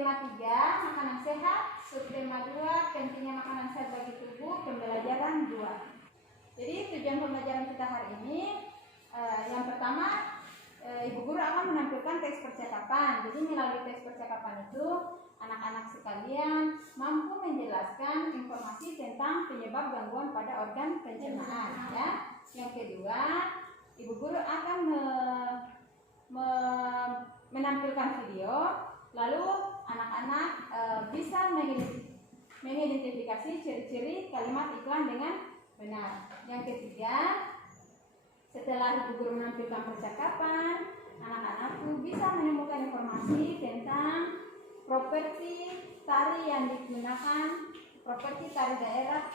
Subtema 3, makanan sehat. Subtema 2, pentingnya makanan sehat bagi tubuh. Pembelajaran 2. Jadi tujuan pembelajaran kita hari ini, yang pertama, Ibu Guru akan menampilkan teks percakapan. Jadi melalui teks percakapan itu, anak-anak sekalian mampu menjelaskan informasi tentang penyebab gangguan pada organ pencernaan. Ya. Yang kedua, Ibu Guru akan menampilkan video, lalu anak-anak bisa mengidentifikasi ciri-ciri kalimat iklan dengan benar. Yang ketiga, setelah Ibu Guru menampilkan percakapan, anak-anak bisa menemukan informasi tentang properti tari yang digunakan, properti tari daerah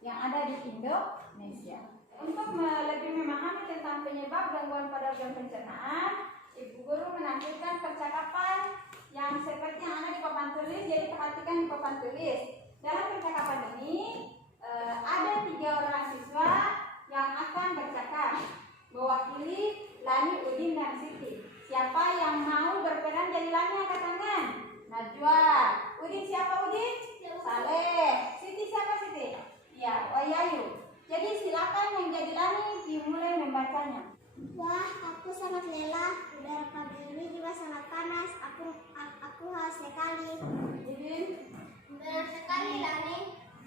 yang ada di Indonesia. Untuk lebih memahami tentang penyebab gangguan pada organ pencernaan, Ibu Guru menampilkan percakapan yang seperti yang ada di papan tulis. Jadi perhatikan di papan tulis. Dalam percakapan ini ada 3 orang siswa yang akan bercakap, mewakili Lani, Udin, dan Siti. Siapa yang mau berperan jadi Lani angkat tangan? Najwa. Udin siapa Udin? Saleh. Siti siapa Siti? Ya, Wayayu. Jadi silakan yang jadi Lani dimulai membacanya. Wah, aku sangat lelah. Udara pagi ini juga sangat panas. Aku haus sekali. Udin. Benar sekali, Lani.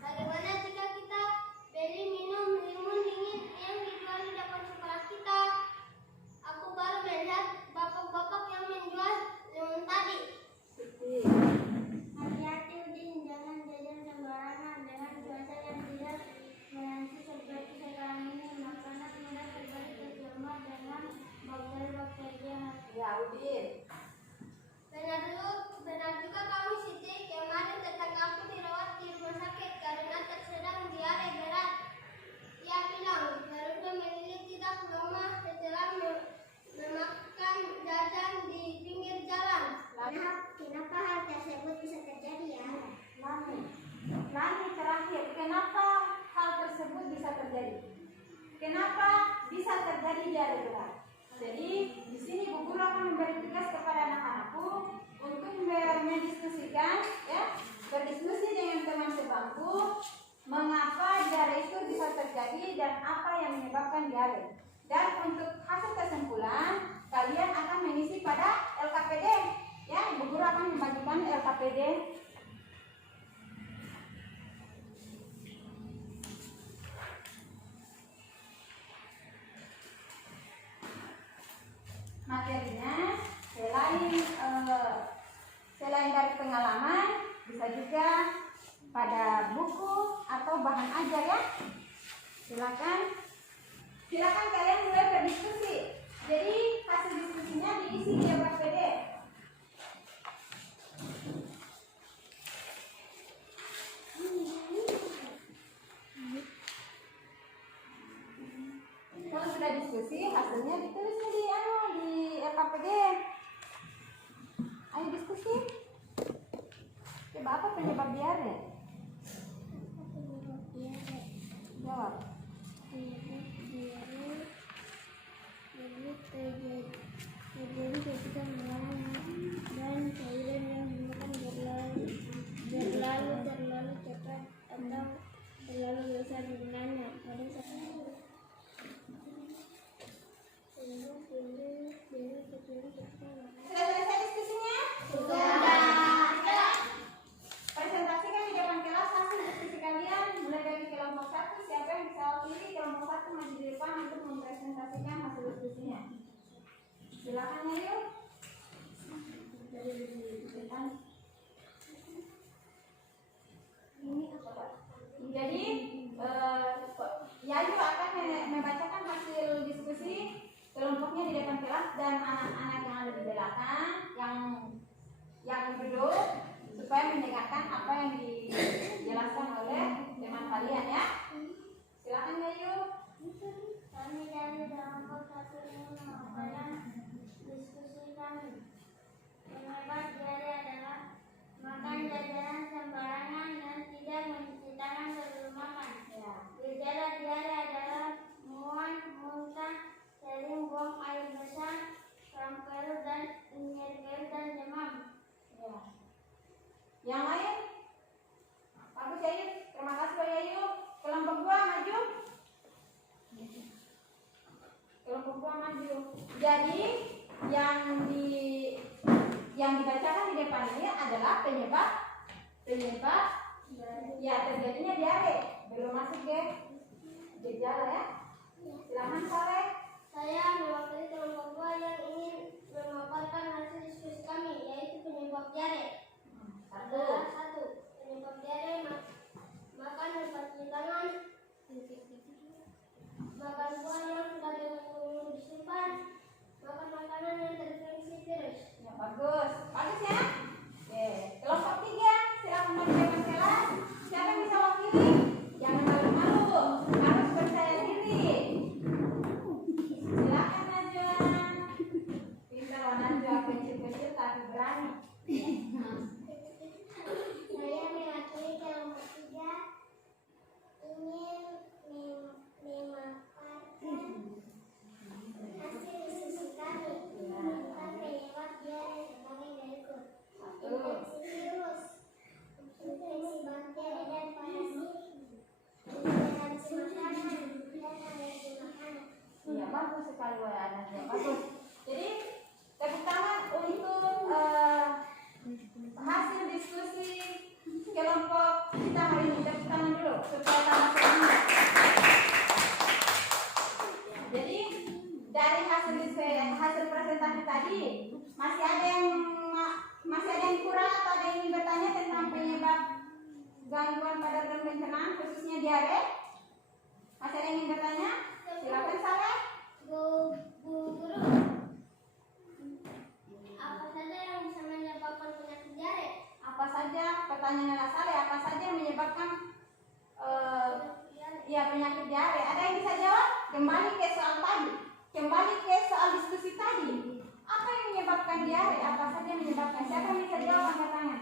Bagaimana jika kita beli minum limun dingin yang dijual di depan sekolah kita? Aku baru melihat bapak-bapak yang menjual limun tadi. Hati-hati, Udin. Jangan jajan sembarangan. Dengan cuaca yang tidak menanti seperti sekarang ini, makanan mudah terbalik tercemar dengan bakteri-bakteri jahat. Ya, Udin. Benar juga kamu, Siti. Kemarin tetangga aku dirawat di rumah sakit karena tersedang diare berat. Ia bilang harusnya memilih tidak lama setelah memakan jajan di pinggir jalan. Kenapa hal tersebut bisa terjadi ya? Lani terakhir, kenapa hal tersebut bisa terjadi? Kenapa bisa terjadi diare berat? Jadi di sini Bu Guru akan memberi tugas kepada anak-anakku untuk mendiskusikan, ya, berdiskusi dengan teman sebangku mengapa diare itu bisa terjadi dan apa yang menyebabkan diare. Dan untuk hasil kesimpulan kalian akan mengisi pada LKPD. Ya, Ibu Guru akan membagikan LKPD. Materinya selain dari pengalaman, bisa juga pada buku atau bahan ajar ya. Silakan kalian mulai berdiskusi. Jadi hasil diskusinya diisi di LKPD. Kalau sudah diskusi, hasilnya ditulisnya di LKPD. Ayo diskusi. Coba apa penyebab diare? Jawab. Terjadi ketika mengalami dan cairan yang dimakan terlalu cepat atau terlalu besar gunanya. Pada saat Sudah selesai diskusinya? Sudah. Presentasikan di depan kelas hasil diskusi kalian mulai dari kelompok 1. Siapa yang bisa wakili kelompok 1 maju di depan untuk mempresentasikan hasil diskusinya. Silakan ya yuk. Jadi Yayu akan membacakan hasil diskusi kelompoknya di depan kelas dan anak-anak yang ada di belakang yang duduk supaya mendengarkan apa yang dijelaskan oleh teman kalian ya. Silakan Yayu. Kami dari kelompok 1 ini mengadakan diskusi kami. Penyebab diare adalah makan jajanan sembarangan dan tidak mencuci tangan sebelum makan. Gejala diare adalah mual, muntah, sering buang air besar, kram perut dan nyeri perut dan demam. depan ini adalah penyebab ya terjadinya diare. Belum masuk ke gejala ya. Silakan Saleh. Saya mewakili kelompok 2 yang ingin memaparkan hasil diskusi kami, yaitu penyebab diare. Adalah 1. Penyebab diare makan dan cuci tangan, makan buah yang sudah minggu disimpan, makan makanan yang terinfeksi virus. Ya, bagus ya. Oke, kelompok 3 silakan menjawab kelas. Siapa yang bisa wakili? Jangan malu-malu, harus percaya diri. Silakan Najwa. Pintar Najwa, kecil-kecil tapi berani. Saya mewakili kelompok 3 ingin memaparkan hasil diskusi kami tentang penyebab diare sebagai berikut. Infeksi virus, infeksi bakteri dan parasit, intoleransi makanan, dan alergi makanan. Iya, bagus sekali ya Najwa. Bagus. Jadi tepuk tangan untuk hasil diskusi kelompok kita hari ini. Tepuk tangan dulu supaya tambah semangat. Jadi dari hasil presentasi tadi masih ada yang kurang atau ada yang ingin bertanya tentang penyebab gangguan pada organ pencernaan khususnya diare? Masih ada yang ingin bertanya? Silakan Saleh. Bu Guru, apa saja yang bisa menyebabkan penyakit diare? Apa saja, pertanyaannya Saleh, apa saja yang menyebabkan penyakit diare? Ada yang bisa jawab? Kembali ke soal tadi, kembali ke soal diskusi tadi. Apa yang menyebabkan diare? Apa saja yang menyebabkan? Siapa yang bisa jawab angkat tangan?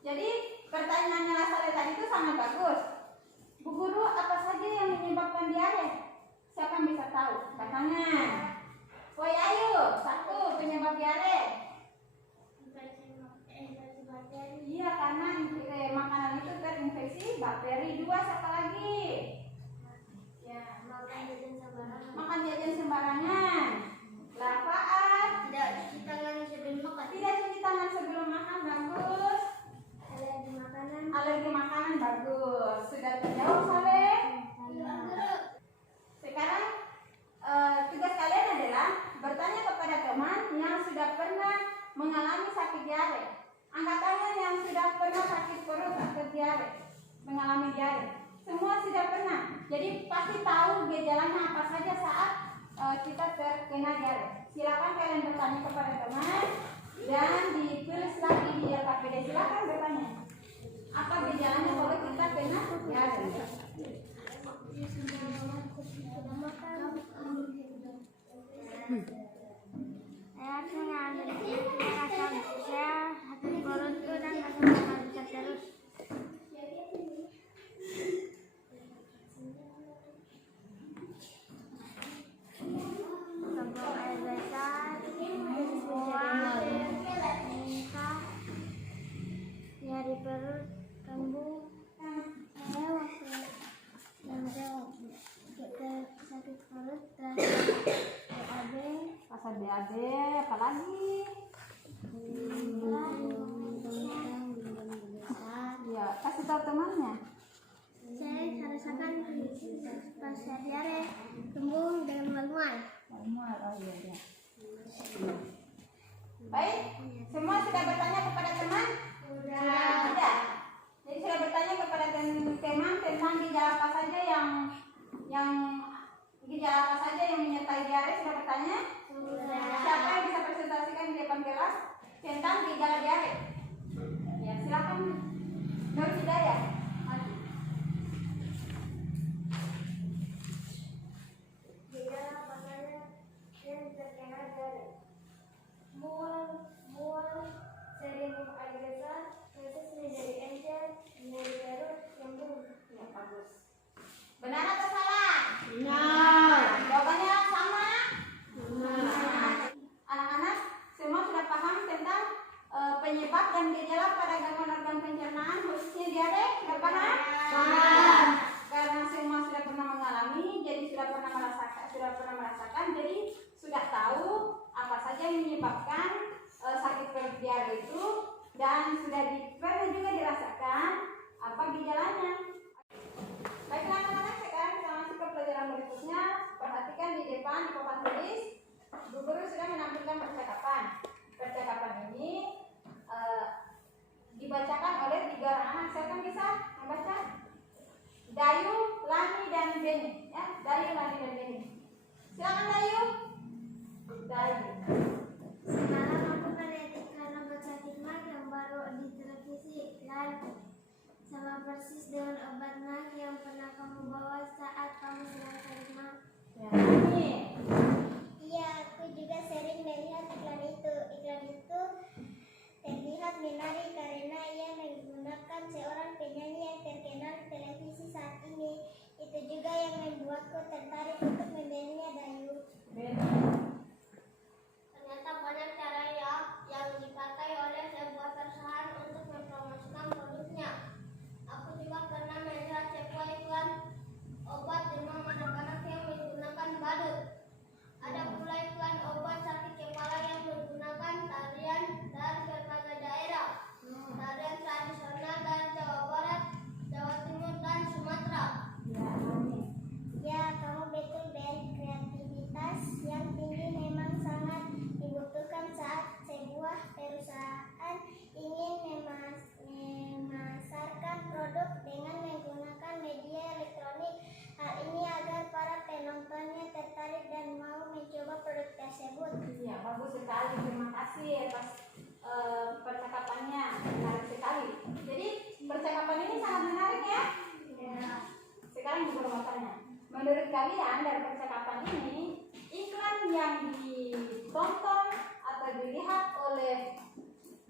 Jadi pertanyaannya Saleh tadi itu sangat bagus. Bu Guru, apa saja yang menyebabkan diare? Siapa yang bisa tahu? Angkat tangan. Woi ayo, 1 penyebab diare. Infeksi bakteri. Iya, karena makanan itu terinfeksi bakteri. 2, siapa lagi? Ya, Makan jajan sembarangan. makan jajan sembarangan. Lapaan. Tidak cuci tangan sebelum makan. Tidak cuci tangan sebelum makan. Bagus. Alergi makanan. Alergi makanan. Bagus. Sudah terjawab Saleh. Iya, Guru. Sekarang tugas kalian adalah bertanya kepada teman yang sudah pernah mengalami sakit diare. Angkat tangan yang sudah pernah sakit perut atau diare, mengalami diare. Semua sudah pernah. Jadi pasti tahu gejalanya apa saja saat kita terkena diare. Silakan kalian bertanya kepada teman dan ditulis lagi di LKPD. Silakan bertanya. Apa gejalanya kalau kita kena diare? Saya rasa saya sakit perutku dan rasa makan bisa terus. Tembok air besar, mual, muntah, nyari perut, kambuh. Saya waktu sakit perut dan BAB. Rasa BAB, apalagi? Ya, kasih tahu temannya. Saya rasakan pas saya diare sembuh dengan mual-mual. Mual, oh iya. Baik, semua sudah bertanya kepada teman? Sudah. Jadi sudah bertanya kepada teman tentang gejala apa saja yang gejala apa saja yang menyertai diare, sudah bertanya? Siapa yang bisa presentasikan di depan kelas tentang gejala diare? Ya, silakan. Nur Hidayah. Gejala makanan yang terkena diare: mual, sering minum air besar, feses menjadi encer, nyeri perut, sembuh. Ya, bagus. Benar atau salah? Benar. Jawabannya sama? Benar. Anak-anak semua sudah paham tentang penyebab dan gejala pada gangguan organ pencernaan khususnya diare? Sudah paham? Paham. Karena semua sudah pernah mengalami, jadi sudah pernah merasakan, jadi sudah tahu apa saja yang menyebabkan sakit perut diare itu, dan yang sudah pernah juga dirasakan, apa gejalanya. Baiklah anak-anak, sekarang kita masuk ke pelajaran berikutnya. Perhatikan di depan di papan tulis, Bu Guru sudah menampilkan percakapan. Percakapan ini dibacakan oleh 3 orang anak. Siapa yang bisa membaca? Dayu, Lani, dan Beni. Ya, Dayu, Lani, dan Beni. Silakan Dayu. Dayu. Semalam aku melihat iklan obat sakit mah yang baru di televisi. Iklan sama persis dengan obat mah yang pernah kamu bawa saat kamu sedang sakit mah. Ya, ini. Iya, aku juga sering melihat iklan itu. Iklan itu terlihat menarik karena ia menggunakan seorang penyanyi yang terkenal di televisi saat ini. Itu juga yang membuatku tertarik untuk membelinya, Dayu. Beni. Ternyata banyak cara yang dipakai oleh sebuah perusahaan untuk mempromosikan produknya. Aku juga pernah melihat sebuah iklan obat demam anak-anak yang menggunakan badut. Ada pula iklan obat sakit kepala yang menggunakan tarian dari berbagai daerah. Tarian tradisional dari Jawa Barat, Jawa Timur, dan Sumatera. Ya, Lani. Ya, kamu betul, Ben. Kreativitas yang tinggi memang sangat dibutuhkan saat sebuah perusahaan ingin memasarkan produk dengan menggunakan media elektronik. Hal ini agar para penontonnya tertarik dan mau mencoba produk tersebut. Iya, bagus sekali. Terima kasih atas percakapannya. Menarik sekali. Jadi percakapan ini sangat menarik ya. Sekarang juga mau tanya. Menurut kalian dari percakapan ini, iklan yang ditonton atau dilihat oleh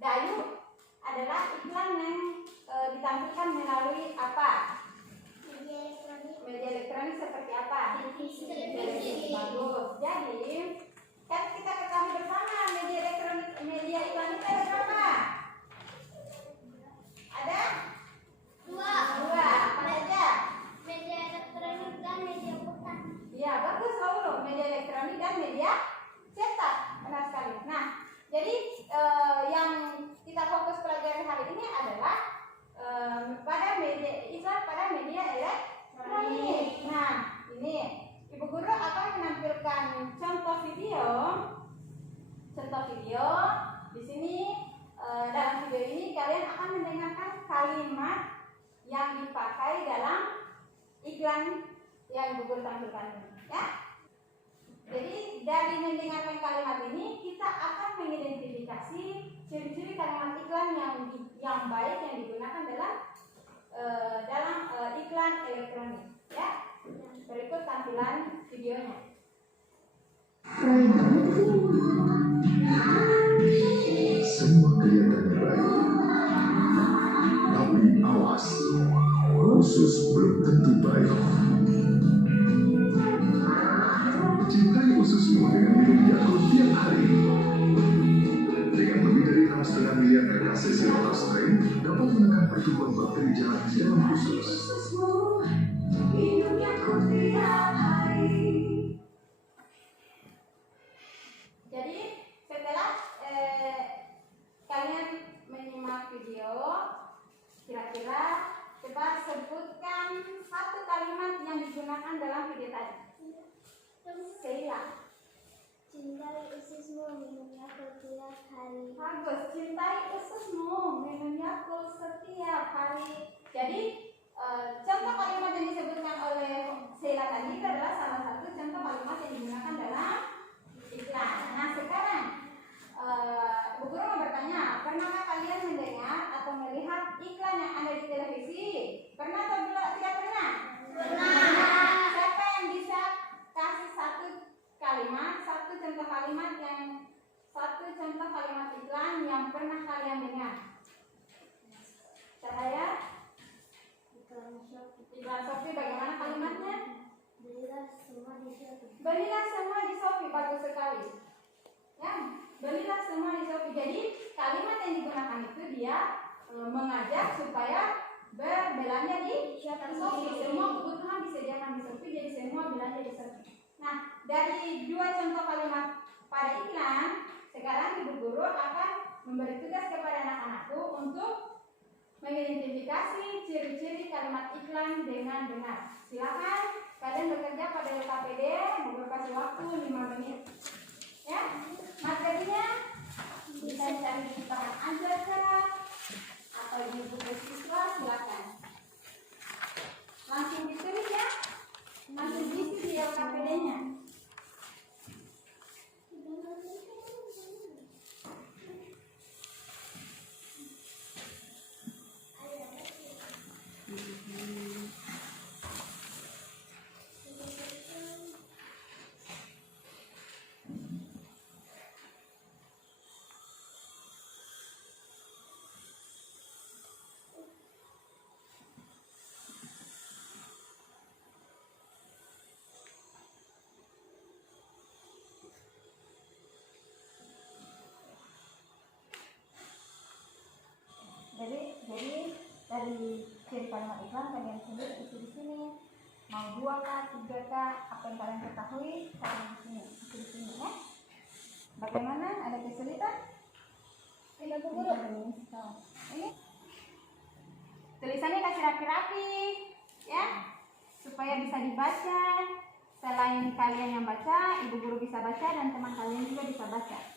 Dayu adalah iklan yang ditampilkan melalui apa? Media elektronik. Media elektronik seperti apa? Televisi. Bagus. Jadi kan kita ketahui bersama media elektronik, media iklan itu ada berapa? Ada? Dua. Apa saja? Media elektronik dan media bukan. Ya, bagus Lauro. Media elektronik dan media cetak. Benar sekali. Nah, jadi yang kita fokus pelajari hari ini adalah pada media iklan pada media elektronik. Nah, ini Ibu Guru akan menampilkan contoh video. Contoh video di sini dalam video ini kalian akan mendengarkan kalimat yang dipakai dalam iklan yang Ibu Guru tampilkan ini, ya. Jadi dari mendengarkan kalimat ini kita akan mengidentifikasi ciri-ciri kalimat iklan yang baik yang digunakan dalam iklan elektronik, ya. Berikut tampilan videonya. Semua kelihatan baik, tapi awas, khusus belum tentu baik. Cintai ususmu dengan minum Yakult tiap hari. Dengan lebih dari 6,5 miliar RKCC atau strain, dapat menekan pertumbuhan bakteri jahat di dalam usus. Minum Yakult tiap hari. Jadi setelah kalian menyimak video, kira-kira coba sebutkan satu kalimat yang digunakan dalam video tadi. Sheila. Cintai ususmu, minum Yakult tiap hari. Bagus. Cintai ususmu, minum Yakult setiap hari. Jadi contoh kalimat yang disebutkan oleh Sheila tadi itu adalah salah satu contoh kalimat yang digunakan dalam iklan. Nah sekarang Bu Guru mau bertanya, pernahkah kalian mendengar atau melihat iklan yang ada di televisi? Pernah atau tidak pernah? Pernah. Siapa yang bisa kasih satu contoh kalimat iklan yang pernah kalian dengar? Cahaya? Iklan Shopee, bagaimana kalimatnya? Belilah semua di situ. Belilah semua di Shopee, bagus sekali. Ya, belilah semua di Shopee. Jadi kalimat yang digunakan itu dia mengajak supaya berbelanja di Shopee. Semua kebutuhan disediakan di Shopee, jadi semua belanja di Shopee. Nah, dari dua contoh kalimat pada iklan, sekarang Ibu Guru akan memberi tugas kepada anak-anakku untuk mengidentifikasi ciri-ciri kalimat iklan dengan benar. Silakan kalian bekerja pada LKPD, mau kasih waktu 5 menit. Ya, materinya bisa cari di bahan ajar kah? Atau di buku siswa, silakan. Langsung ditulis ya, langsung diisi di LKPD-nya. Jadi dari ciri kalimat iklan kalian sendiri isi di sini. Mau 2 kah, 3 kah, apa yang kalian ketahui kalian isi di sini ya. Bagaimana? Ada kesulitan? Tidak Bu Guru. Ini tulisannya kasih rapi-rapi ya, supaya bisa dibaca. Selain kalian yang baca, ibu guru bisa baca dan teman kalian juga bisa baca.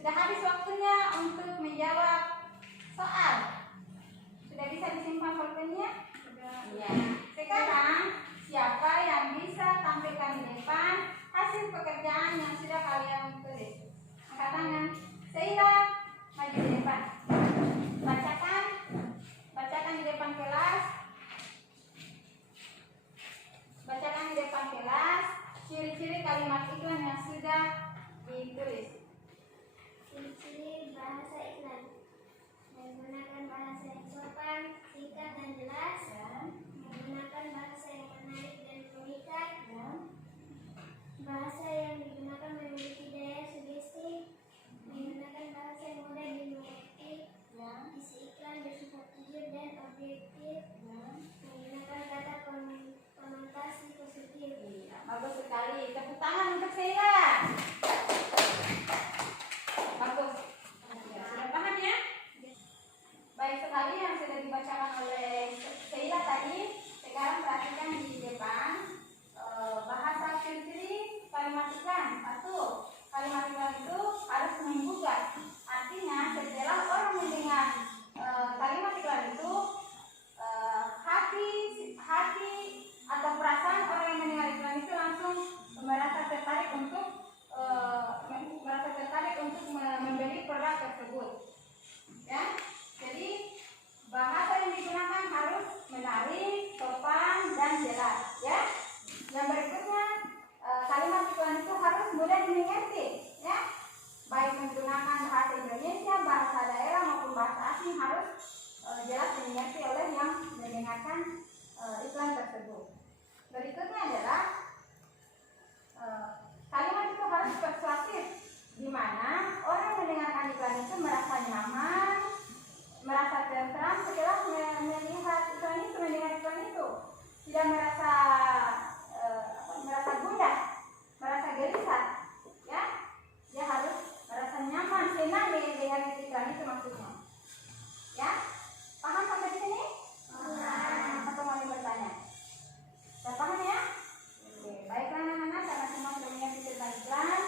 Sudah habis waktunya untuk menjawab soal. Sudah bisa disimpan pulpennya? Ya. Sekarang siapa yang bisa tampilkan di depan hasil pekerjaan yang sudah kalian tulis? Angkat tangan. Sheila, maju di depan. Bacakan di depan kelas. Bacakan di depan kelas ciri-ciri kalimat iklan yang sudah ditulis. Ciri-ciri bahasa iklan: menggunakan bahasa yang sopan, singkat dan jelas, menggunakan bahasa yang menarik dan memikat, bahasa yang digunakan memiliki daya sugesti, menggunakan bahasa yang mudah dimengerti, isi iklan bersifat jujur dan objektif, menggunakan kata konotasi positif. Bagus sekali. Tepuk tangan untuk Sheila. Bagus. Sudah paham ya? Baik sekali yang sudah dibacakan oleh Sheila tadi. Sekarang perhatikan di depan bahasa ciri-ciri kalimat iklan. 1. Kalimat iklan itu harus menggugah. Artinya setelah orang mendengar kalimat iklan itu hati atau perasaan orang yang mendengar iklan itu langsung merasa tertarik untuk membeli produk tersebut. Ya, jadi bahasa yang digunakan harus menarik, sopan, dan jelas. Ya, yang berikutnya kalimat iklan itu harus mudah dimengerti. Ya, baik menggunakan bahasa Indonesia, bahasa daerah maupun bahasa asing harus jelas dimengerti oleh yang mendengarkan iklan tersebut. Berikutnya adalah kalimat itu harus persuasif, di mana orang mendengarkan iklan itu merasa nyaman, merasa tentram setelah melihat iklan itu, mendengar iklan itu, tidak merasa gundah, merasa gelisah, ya, dia harus merasa nyaman, senang dengan iklan itu maksudnya, ya, paham sampai di sini? Atau mau bertanya? Sudah paham ya? Oke, baiklah anak-anak, karena semua sudah mengerti tentang iklan.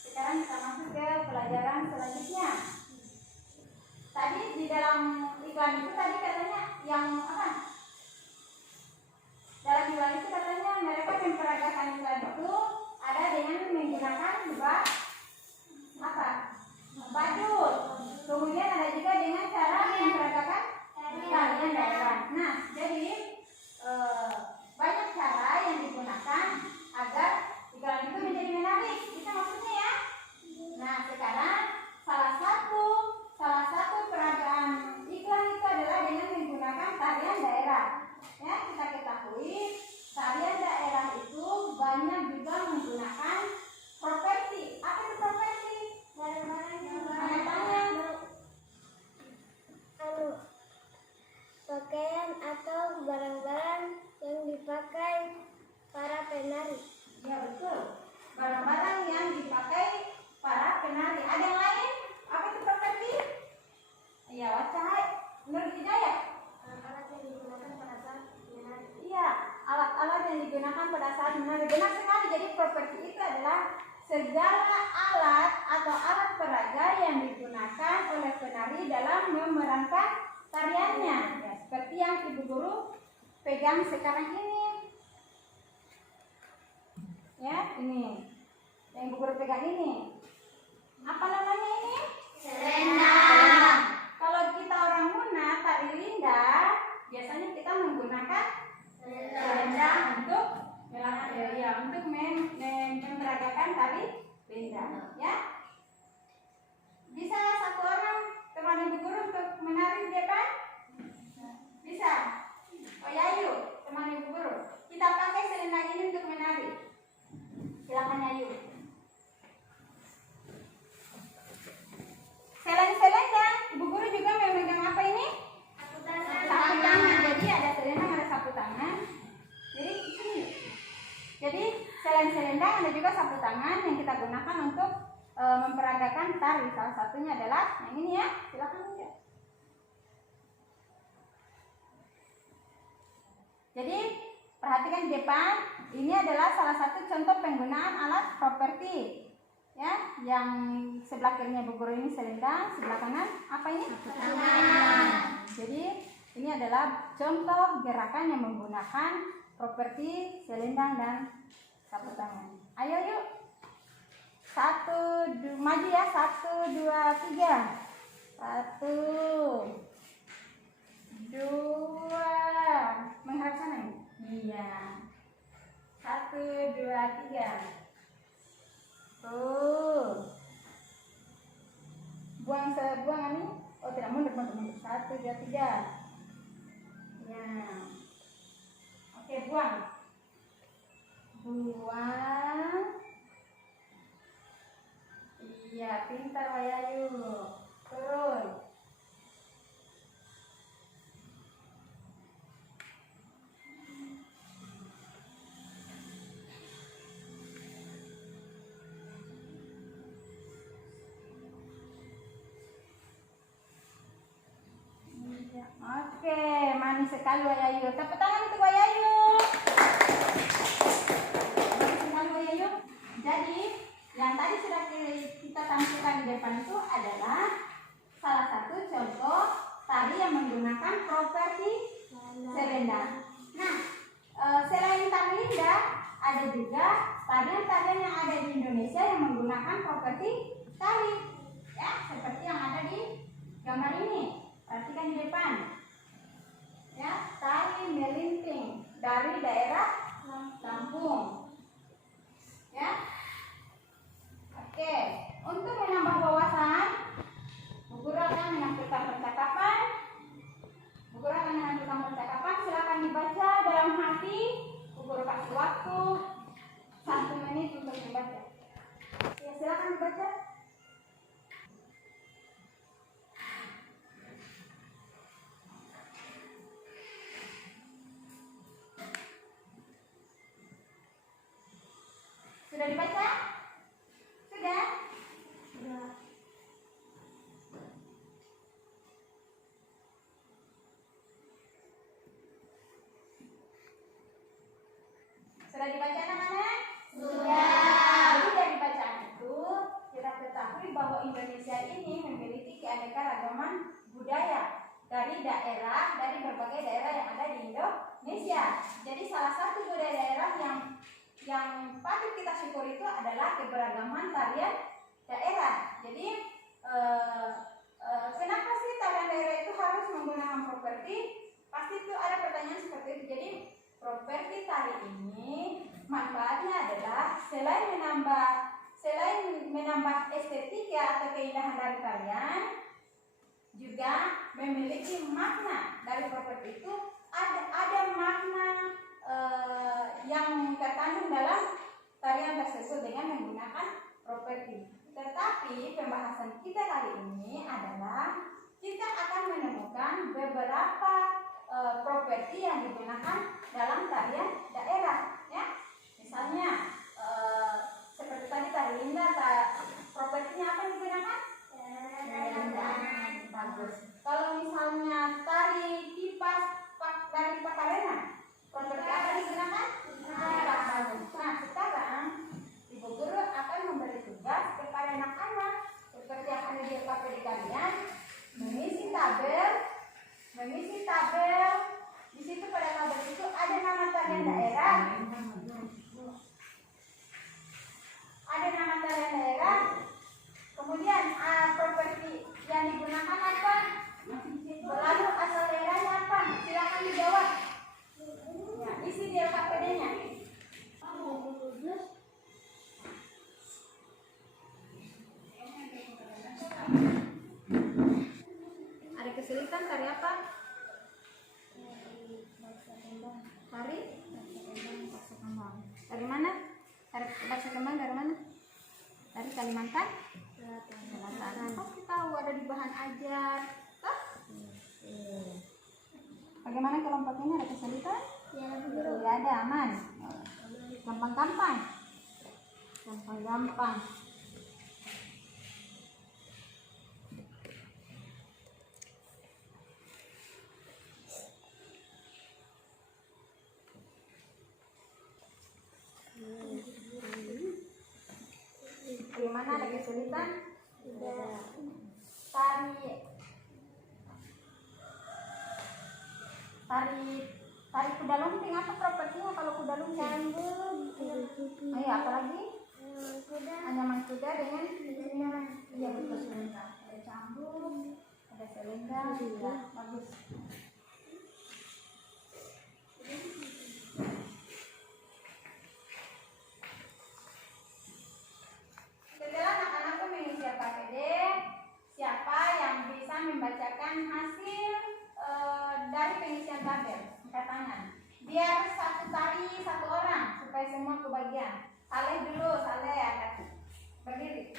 Sekarang kita masuk ke pelajaran selanjutnya. Tadi di dalam iklan itu tadi katanya yang apa? Dalam iklan digunakan pada saat menari. Benar sekali. Jadi properti itu adalah segala alat atau alat peraga yang digunakan oleh penari dalam memerankan tariannya. Ya, seperti yang Ibu Guru pegang sekarang ini. Ya, ini. Yang Ibu Guru pegang ini. Apa namanya ini? Selendang. Kalau kita orang Muna, tari linda, biasanya kita menggunakan selendang untuk untuk memperagakan tari linda. Ya, bisa satu orang teman Ibu Guru untuk menari di depan? Bisa. Oh Yayu, teman Ibu Guru, kita pakai selendang ini untuk menari. Silakan Yayu. Selain selendang, Ibu Guru juga memegang apa ini? Sapu tangan. Jadi ada selendang, ada sapu tangan. Jadi sini. Jadi selain selendang ada juga sapu tangan yang kita gunakan untuk memperagakan tari. Salah satunya adalah yang ini ya. Silakan lihat. Jadi perhatikan di depan. Ini adalah salah satu contoh penggunaan alat properti. Ya, yang sebelah kirinya Bu Guru ini selendang, sebelah kanan apa ini? Tangan. Jadi ini adalah contoh gerakan yang menggunakan properti selendang dan sapu tangan. Ayo yuk, maju ya, 1, 2, 3. 1, 2, menghadap sana ya? Iya. 1, 2, 3. Tuh. Buang ini. Oh tidak, mundur. 1, 2, 3. Ya. Oke, buang. Iya, pintar Wayayu. Turun. Oke, manis sekali Wayayu. Tepuk tangan untuk Wayayu. Manis sekali Wayayu. Jadi, yang tadi sudah kita tampilkan di depan itu adalah salah satu contoh tari yang menggunakan properti selendang. Nah, selain tari linda, ada juga tarian-tarian yang ada di Indonesia yang menggunakan properti tari. Ya, seperti yang ada di gambar ini. Perhatikan di depan. Ya, tari melinting dari daerah Lampung. Ya. Oke, untuk menambah wawasan, Bu Guru akan menampilkan percakapan. Silakan dibaca dalam hati. Bu Guru kasih waktu 1 menit untuk dibaca. Ya, silakan dibaca. Sudah dibaca? Sudah? Sudah. Sudah dibaca anak-anak? Sudah. Jadi dari bacaan itu kita ketahui bahwa Indonesia ini memiliki keanekaragaman budaya dari berbagai daerah yang ada di Indonesia. Jadi salah satu budaya daerah yang patut kita syukuri itu adalah keberagaman tarian daerah. Jadi kenapa sih tarian daerah itu harus menggunakan properti? Pasti itu ada pertanyaan seperti itu. Jadi properti tari ini manfaatnya adalah selain menambah estetika atau keindahan dari tarian, juga memiliki makna. Dari properti itu ada makna yang terkandung dalam tarian tersebut dengan menggunakan properti. Tetapi pembahasan kita kali ini adalah kita akan menemukan beberapa properti yang digunakan dalam tarian daerah, ya. Misalnya seperti tadi tari linda, propertinya apa yang digunakan? Bagus. Kalau misalnya tari kipas dari Pakarena, properti apa digunakan? isi di LKPD-nya. Ada kesulitan tari apa? Tari Baksa Kembang. Dari mana? Tari Baksa Kembang dari mana? Dari Kalimantan Selatan. Oh, kita tahu ada di bahan ajar. Toh? Bagaimana kelompoknya, ada kesulitan? Tidak ada, aman. Gampang-gampang. Gampang-gampang. Bagaimana, ada kesulitan? Tidak. Tari kuda lumping, apa propertinya kalau kuda lumping? Ayo, apa lagi? Anyaman kuda dengan selendang. Iya, betul, selendang. Ada cambuk, ada selendang, ya, bagus. Setelah anak-anakku mengisi LKPD, siapa yang bisa membacakan hasil dari pengisian tabel? Angkat tangan. Biar satu tari satu orang supaya semua kebagian. Saleh dulu, Saleh angkat. Berdiri.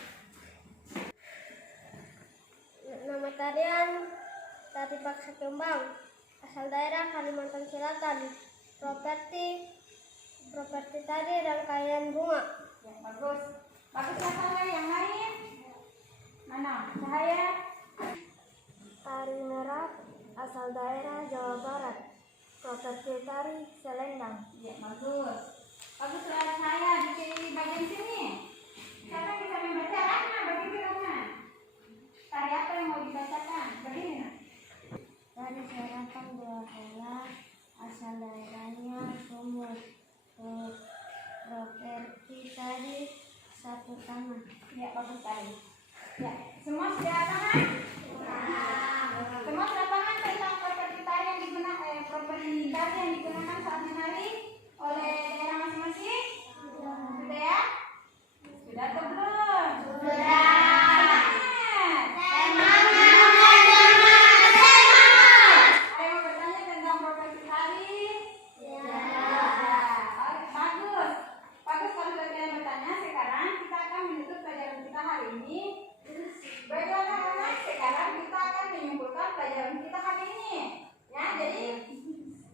Nama tarian Tari Baksa Kembang, asal daerah Kalimantan Selatan. Properti tari rangkaian bunga. Ya, bagus. Bagus ya, Saleh. Yang lain? Mana? Cahaya. Tari merah, asal daerah Jawa Barat. Properti tari selendang. Ya, bagus. Bagus, ada saya di bagian sini. Siapa yang bisa membaca? Rahma, berdiri Rahma. Tari apa yang mau dibacakan? Berdiri, Nak. Tari serapan dua bola, asal daerahnya Sumut. Properti tari satu tangan. Ya, bagus sekali. Ya, semua sudah paham? Semua sudah paham tentang properti tari yang digunakan, properti tari yang digunakan saat menari oleh daerah masing-masing? Sudah ya? Sudah atau belum? Semangat! Ada yang mau bertanya tentang properti tari? Ya. Bagus. Bagus kalau sudah kalian bertanya. Sekarang kita akan menutup pelajaran kita hari ini. Baiklah anak-anak, sekarang kita akan menyimpulkan pelajaran kita hari ini. Ya, jadi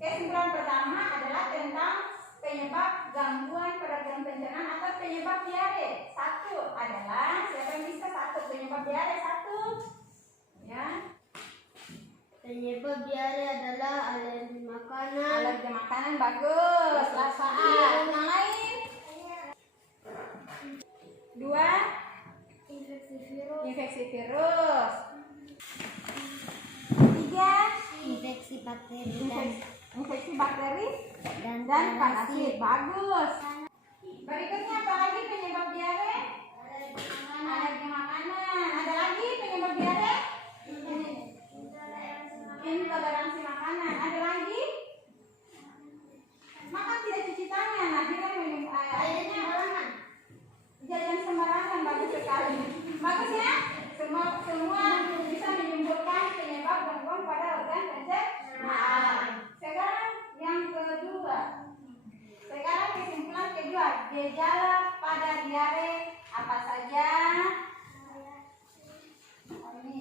kesimpulan pertama adalah tentang penyebab gangguan peredaran pencernaan atau penyebab diare. Satu adalah, siapa yang bisa satu penyebab diare? Satu, ya. Penyebab diare adalah alergi makanan. Alergi makanan, bagus. Rasaan. Yang lain? Dua, infeksi virus. Tiga, Infeksi bakteri infeksi bakteri dan dan parasit. Bagus. Berikutnya apa lagi penyebab diare? Alergi makanan. Ada lagi penyebab diare? Intoleransi makanan. Ada lagi? Makan tidak cuci tangan. Akhirnya minum airnya jajan sembarangan. Bagus sekali. Bagus ya? Semua bisa menyimpulkan penyebab gangguan pada organ pencernaan. Sekarang yang kedua. Sekarang kesimpulan kedua. Gejala pada diare apa saja? Ini.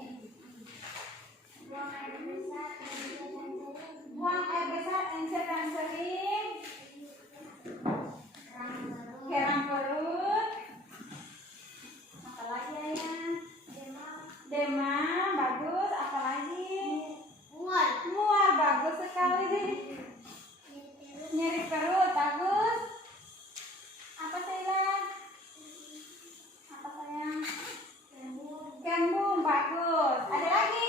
Buang air besar, encer dan sering. Kram perut. Apa lagi ayah? Demam, bagus. Apa lagi? Mual, bagus sekali. Nyeri perut, bagus. Apa sayang? Apa sayang? Kembung, bagus. Ada lagi?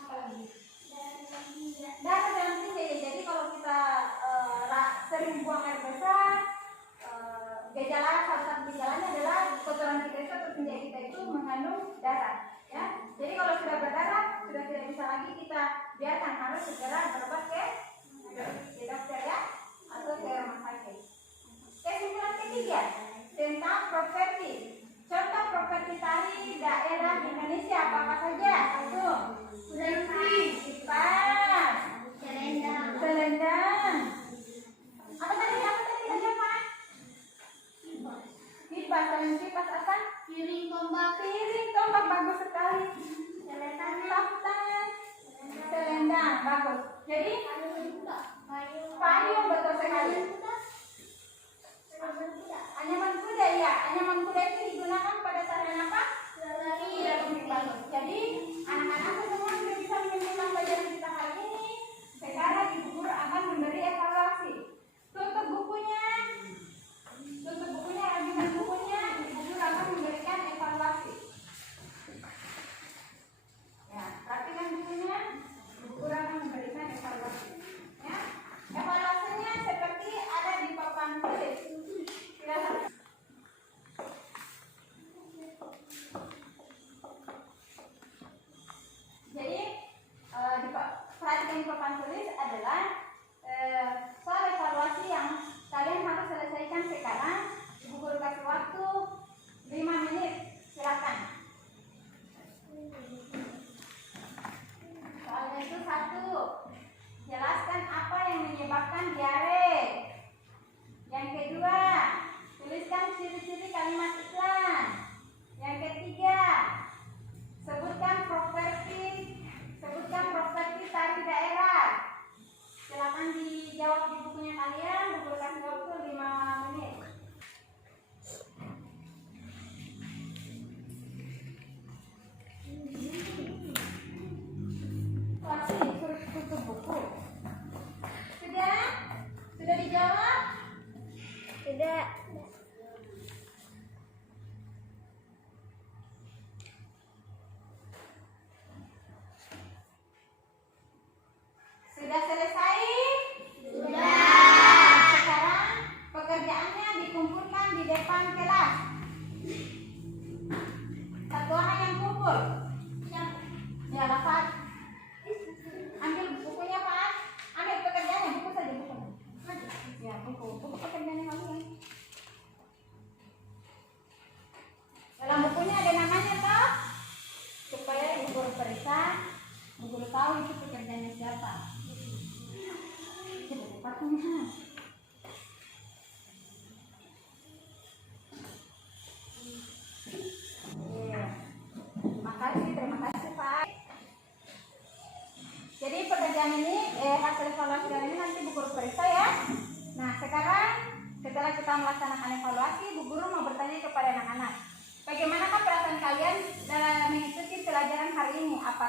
Apa lagi? Darah dalam tinggi. Jadi kalau kita sering buang air besar, salah satu gejalanya adalah kotoran kita itu atau tinja kita itu mengandung darah. Ya, jadi kalau sudah berdarah sudah tidak bisa lagi kita biarkan, harus segera berobat ke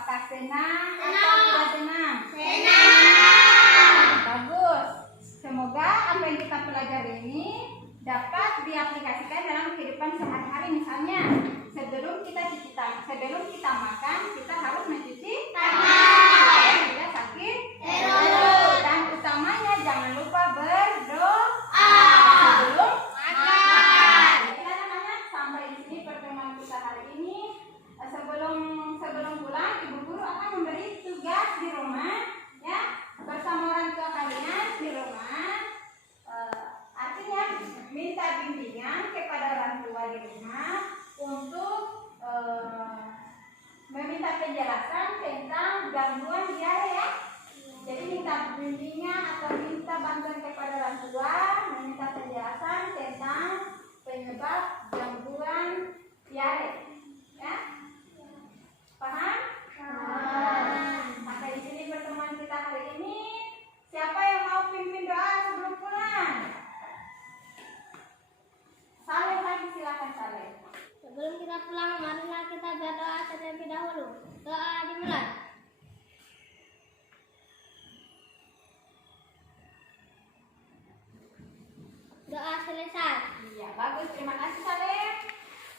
Apakah senang atau tidak senang? Bagus. Semoga apa yang kita pelajari ini dapat diaplikasikan dalam kehidupan sehari-hari. Misalnya, sebelum kita makan, kita harus mencuci tangan supaya tidak sakit perut. Dan utamanya jangan lupa berdoa sebelum makan. Oke anak-anak, sampai di sini pertemuan kita hari ini. Sebelum pulang, ibu guru akan memberi tugas di rumah, ya, bersama orang tua kalian di rumah. Artinya minta bimbingan kepada orang tua di rumah untuk meminta penjelasan tentang gangguan diare, ya. Jadi minta bimbingan atau minta bantuan kepada orang tua, meminta penjelasan tentang penyebab gangguan diare, ya. Paham? Sampai di sini pertemuan kita hari ini. Siapa yang mau pimpin doa sebelum pulang? Saleh lagi, silakan Saleh. Sebelum kita pulang, marilah kita berdoa terlebih dahulu. Doa dimulai. Doa selesai. Iya, bagus. Terima kasih Saleh.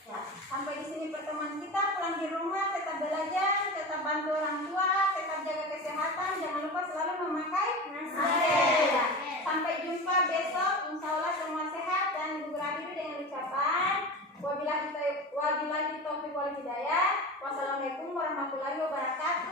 Ya, sampai di sini pertemuan kita. Pulang di rumah tetap belajar, tetap bantu orang tua, tetap jaga kesehatan. Jangan lupa selalu memakai masker. Ya. Sampai jumpa besok. Insya Allah semua sehat dan berakhir dengan ucapan wabillahi taufiq wal hidayah. Wassalamualaikum warahmatullahi wabarakatuh.